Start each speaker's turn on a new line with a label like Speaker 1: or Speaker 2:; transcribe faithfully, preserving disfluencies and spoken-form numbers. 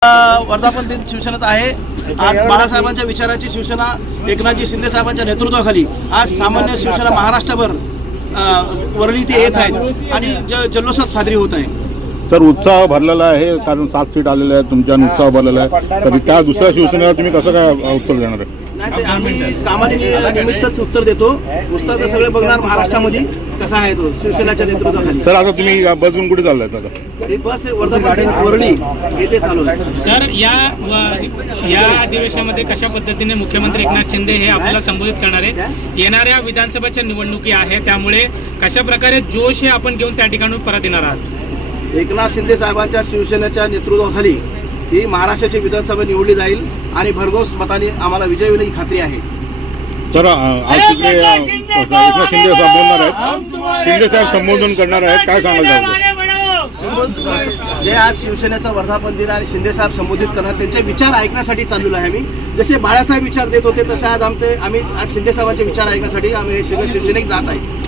Speaker 1: वर्धापन दिन शिवसेनेचा आहे। आज बाळासाहेबांच्या विचाराची शिवसेना एकनाथजी शिंदे साहेबांच्या नेतृत्वाखाली आज सामान्य शिवसेना महाराष्ट्रभर वरळी ते येत आहेत आणि ज जल्लोषात साजरी होत आहे।
Speaker 2: सर, उत्साह भरलेला आहे कारण सात सीट आलेले आहेत, तुमच्या उत्साह भरलेला आहे, तर त्या दुसऱ्या शिवसेनेला तुम्ही कसं काय उत्तर देणार आहे?
Speaker 1: नाही, ते आम्ही कामाने निमित्तच उत्तर देतो। पुस्तक सगळे बघणार महाराष्ट्रामध्ये कसा आहे तो शिवसेनेच्या नेतृत्वाखाली।
Speaker 2: सर, आता तुम्ही बस घेऊन कुठे चाललाय? आता
Speaker 1: ही बस वर्धापन वरळी येथे चालू आहे।
Speaker 3: सर, या या अधिवेशनामध्ये कशा पद्धतीने मुख्यमंत्री एकनाथ शिंदे हे आपल्याला संबोधित करणार आहे? येणाऱ्या विधानसभेच्या निवडणुकी आहे, त्यामुळे कशा प्रकारे जोश हे आपण घेऊन त्या ठिकाणी परत येणार आहात?
Speaker 1: एकनाथ शिंदे साहेबांच्या शिवसेनेच्या नेतृत्वाखाली ही महाराष्ट्राची विधानसभा निवडली जाईल आणि भरघोस मताने आम्हाला विजय होईल ही खात्री आहे।
Speaker 2: सर, आज तिकडे एकनाथ शिंदे बोलणार आहेत, शिंदे साहेब संबोधन करणार आहेत, काय सांगाल?
Speaker 1: जे आज शिवसेनेचा वर्धापन दिन आणि शिंदे साहेब संबोधित करणार त्यांचे विचार ऐकण्यासाठी चाललेलो आहे आम्ही। जसे बाळासाहेब विचार देत होते तसे आज आमचे आम्ही आज शिंदे साहेबांचे विचार ऐकण्यासाठी आम्ही शिवसेनेत जात आहे।